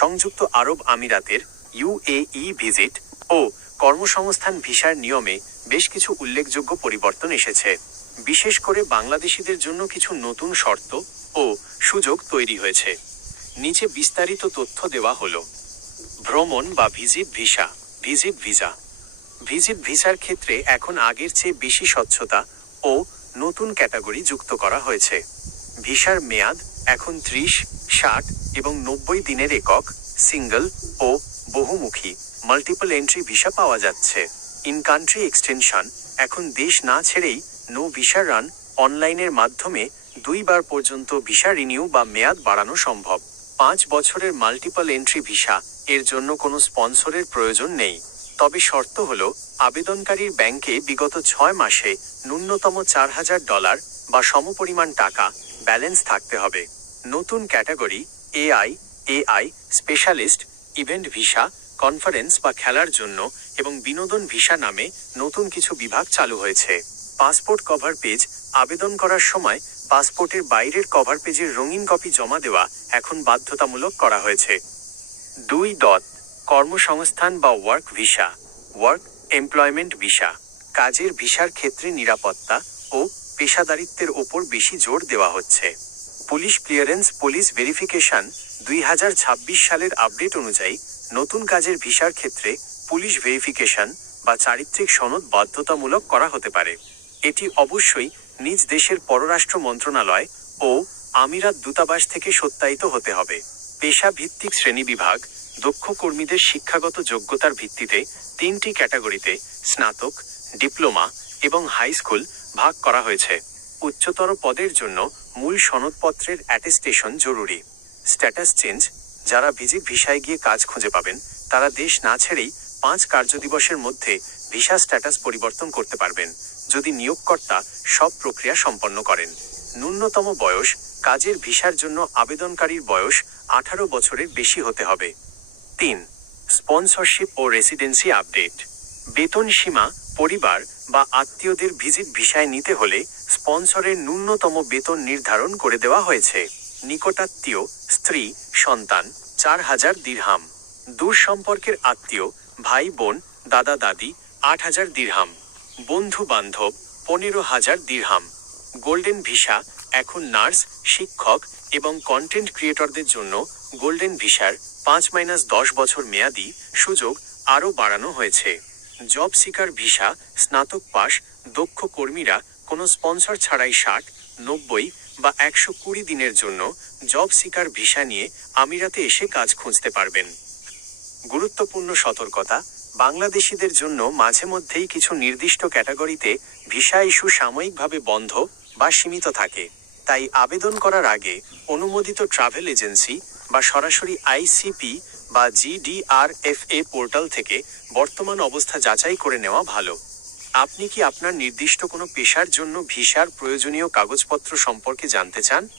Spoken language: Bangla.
সংযুক্ত আরব আমিরাতের ইউএই ভিজিট ও কর্মসংস্থান ভিসার নিয়মে বেশ কিছু উল্লেখযোগ্য পরিবর্তন এসেছে। বিশেষ করে বাংলাদেশিদের জন্য কিছু নতুন শর্ত ও সুযোগ তৈরি হয়েছে। নিচে বিস্তারিত তথ্য দেওয়া হলো। ভ্রমণ বা visit visa, visit visa. Visit ভিসার ক্ষেত্রে এখন আগের চেয়ে বেশি স্বচ্ছতা ও নতুন ক্যাটাগরি যুক্ত করা হয়েছে। ভিসার মেয়াদ এখন 30, 60 এবং 90 দিনের একক, সিঙ্গল ও বহুমুখী মাল্টিপল এন্ট্রি ভিসা পাওয়া যাচ্ছে। ইন কান্ট্রি এক্সটেনশন, এখন দেশ না ছেড়েই নো ভিসা রান অনলাইনের মাধ্যমে 2 বার পর্যন্ত ভিসা রিনিউ বা মেয়াদ বাড়ানো সম্ভব। 5 বছরের মাল্টিপল এন্ট্রি ভিসা, এর জন্য কোনো স্পন্সরের প্রয়োজন নেই। তবে শর্ত হলো আবেদনকারীর ব্যাংকে বিগত 6 মাসে ন্যূনতম $4000 বা সমপরিমাণ টাকা ব্যালেন্স থাকতে হবে। নতুন category AI specialist, event visa, conference বা খেলার জন্য এবং বিনোদন ভিসা নামে নতুন কিছু বিভাগ চালু হয়েছে। পাসপোর্ট কভার পেজ, আবেদন করার সময় পাসপোর্টের বাইরের কভার পেজের রঙিন কপি জমা দেওয়া এখন বাধ্যতামূলক করা হয়েছে। 2. কর্মসংস্থান বা work visa, work employment visa. কাজের ভিসার ক্ষেত্রে নিরাপত্তা ও পেশাদারিত্বের ওপর বেশি জোর দেওয়া হচ্ছে। পুলিশ ক্লিয়ারেন্স, পুলিশ ভেরিফিকেশন 2026 সালের আপডেট অনুযায়ী নতুন কাজের ভিসার ক্ষেত্রে পুলিশ ভেরিফিকেশন বা চারিত্রিক সনদ বাধ্যতামূলক করা হতে পারে। এটি অবশ্যই নিজ দেশের পররাষ্ট্র মন্ত্রণালয় ও আমিরাত দূতাবাস থেকে সত্যায়িত হতে হবে। পেশা ভিত্তিক শ্রেণীবিভাগ, দক্ষ কর্মীদের শিক্ষাগত যোগ্যতার ভিত্তিতে 3টি ক্যাটাগরিতে স্নাতক, ডিপ্লোমা এবং হাই স্কুল ভাগ করা হয়েছে। উচ্চতর পদের জন্য মূল সনদপত্রের অ্যাটেস্টেশন জরুরি। স্ট্যাটাস চেঞ্জ, যারা ভিজিট ভিসায় গিয়ে কাজ খুঁজে পাবেন তারা দেশ না ছেড়েই 5 কার্যদিবসের মধ্যে ভিসা স্ট্যাটাস পরিবর্তন করতে পারবেন, যদি নিয়োগকর্তা সব প্রক্রিয়া সম্পন্ন করেন। ন্যূনতম বয়স, কাজের ভিসার জন্য আবেদনকারীর বয়স 18 বছরের বেশি হতে হবে। 3. স্পন্সরশিপ ও রেসিডেন্সি আপডেট। বেতন সীমা, পরিবার বা আত্মীয়দের ভিজিট ভিসায় নিতে হলে স্পন্সরের ন্যূনতম বেতন নির্ধারণ করে দেওয়া হয়েছে। নিকটাত্মীয়, স্ত্রী, সন্তান 4000 দিরহাম। দূর সম্পর্কের আত্মীয়, ভাই বোন, দাদা দাদি 8000 দিরহাম। বন্ধু বান্ধব 15000 দিরহাম। গোল্ডেন ভিসা, এখন নার্স, শিক্ষক এবং কন্টেন্ট ক্রিয়েটরদের জন্য গোল্ডেন ভিসার 5-10 বছর মেয়াদি সুযোগ আরও বাড়ানো হয়েছে। জব সিকার ভিসা, স্নাতক পাস, দক্ষ কর্মীরা কোনো স্পন্সর ছাড়াই 60, 90 বা 120 দিনের জন্য জব সিকার ভিসা নিয়ে আমিরাতে এসে কাজ খুঁজতে পারবেন। গুরুত্বপূর্ণ সতর্কতা, বাংলাদেশিদের জন্য মাঝে মধ্যেই কিছু নির্দিষ্ট ক্যাটাগরিতে ভিসা ইস্যু সাময়িকভাবে বন্ধ বা সীমিত থাকে। তাই আবেদন করার আগে অনুমোদিত ট্রাভেল এজেন্সি বা সরাসরি আইসিপি বা জিডিআরএফএ পোর্টাল থেকে বর্তমান অবস্থা যাচাই করে নেওয়া ভালো। আপনি কি আপনার নির্দিষ্ট কোনো পেশার জন্য ভিসার প্রয়োজনীয় কাগজপত্র সম্পর্কে জানতে চান?